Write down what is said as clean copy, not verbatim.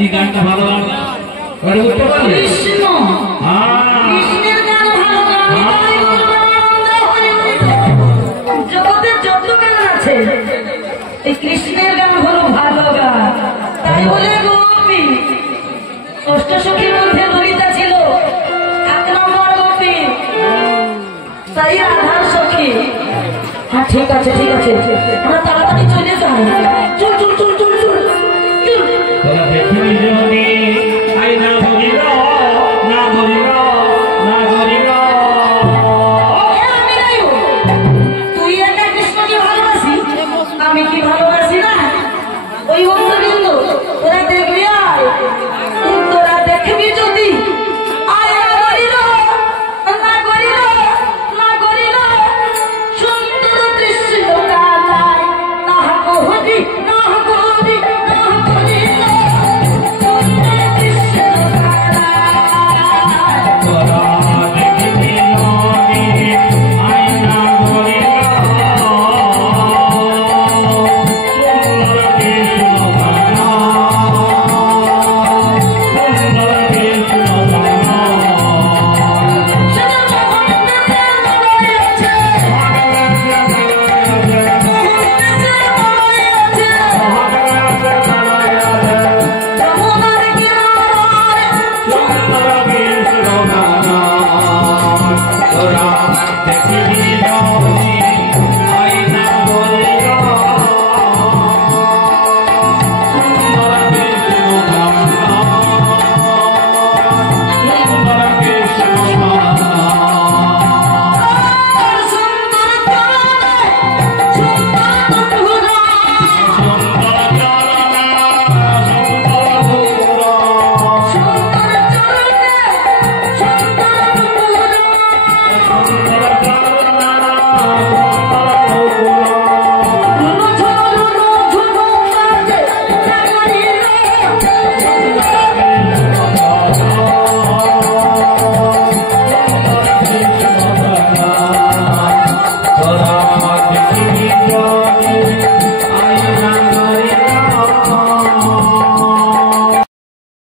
কি গানটা ভালো গান ওরে উত্তর পারলে কৃষ্ণ কৃষ্ণের গান ভালো গান জগতে যত গান আছে এই কৃষ্ণের গান হলো ভালো গান তাই বলে গোপী অষ্টসখীর মধ্যে ললিতা ছিল 1 নম্বর গোপী তাই রাধার সখী। হ্যাঁ ঠিক আছে আমরা তাড়াতাড়ি চলে যাই।